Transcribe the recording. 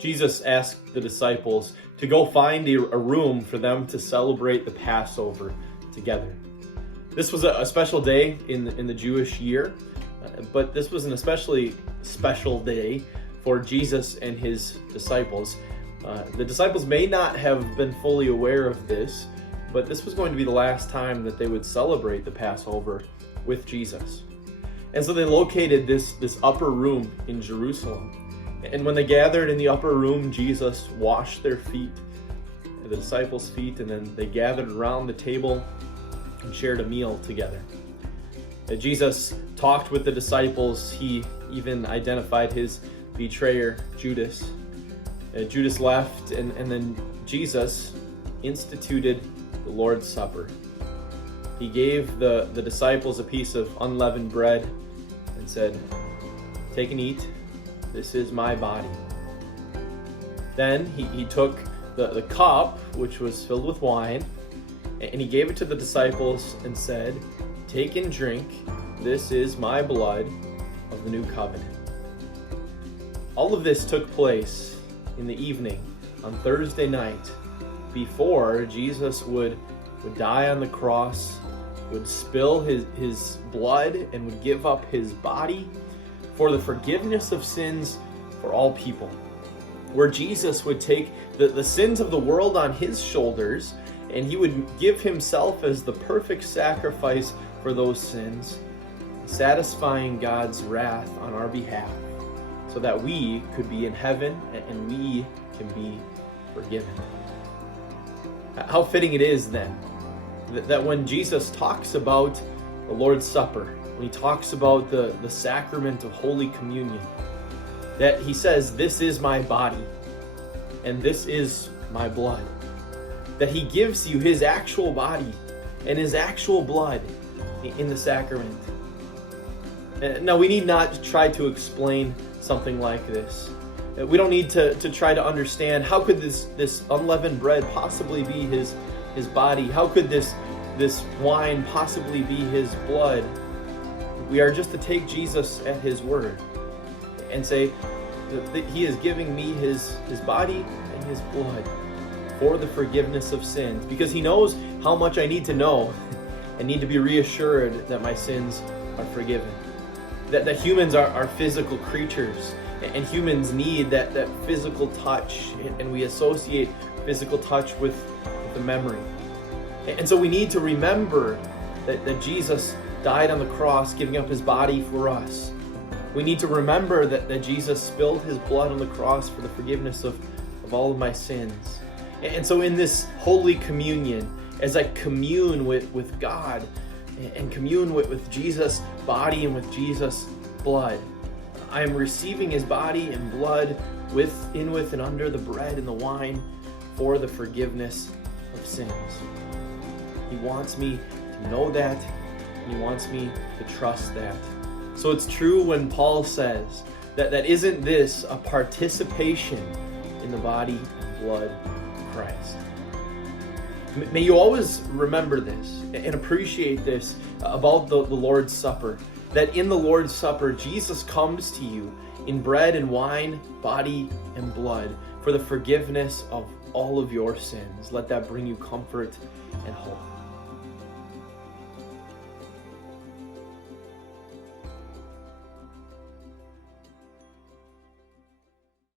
Jesus asked the disciples to go find a room for them to celebrate the Passover together. This was a special day in the Jewish year, but this was an especially special day for Jesus and his disciples. The disciples may not have been fully aware of this, but this was going to be the last time that they would celebrate the Passover with Jesus. And so they located this upper room in Jerusalem. And when they gathered in the upper room, Jesus washed their feet, the disciples' feet, and then they gathered around the table and shared a meal together. Jesus talked with the disciples. He even identified his betrayer, Judas. Judas left, and then Jesus instituted the Lord's Supper. He gave the disciples a piece of unleavened bread and said, "Take and eat. This is my body." Then he took the cup, which was filled with wine, and he gave it to the disciples and said, "Take and drink. This is my blood of the new covenant." All of this took place in the evening on Thursday night before Jesus would die on the cross, would spill his blood, and would give up his body for the forgiveness of sins for all people. Where Jesus would take the sins of the world on his shoulders, and he would give himself as the perfect sacrifice for those sins, satisfying God's wrath on our behalf, so that we could be in heaven and we can be forgiven. How fitting it is then that when Jesus talks about the Lord's Supper, when he talks about the sacrament of Holy Communion, that he says, "This is my body and this is my blood." That he gives you his actual body and his actual blood in the sacrament. Now, we need not try to explain something like this. We don't need to try to understand how could this unleavened bread possibly be his body? How could this wine possibly be his blood? We are just to take Jesus at his word and say that he is giving me his body and his blood for the forgiveness of sins, because he knows how much I need to know and need to be reassured that my sins are forgiven. That humans are physical creatures, and humans need that physical touch, and we associate physical touch with the memory. And so we need to remember that Jesus died on the cross, giving up his body for us. We need to remember that Jesus spilled his blood on the cross for the forgiveness of all of my sins. And so in this Holy Communion, as I commune with God and commune with Jesus' body and with Jesus' blood, I am receiving his body and blood in with and under the bread and the wine for the forgiveness of sins. He wants me to know that, and he wants me to trust that. So it's true when Paul says that isn't this a participation in the body and blood of Christ? May you always remember this and appreciate this about the Lord's Supper, that in the Lord's Supper, Jesus comes to you in bread and wine, body and blood, for the forgiveness of all of your sins. Let that bring you comfort and hope.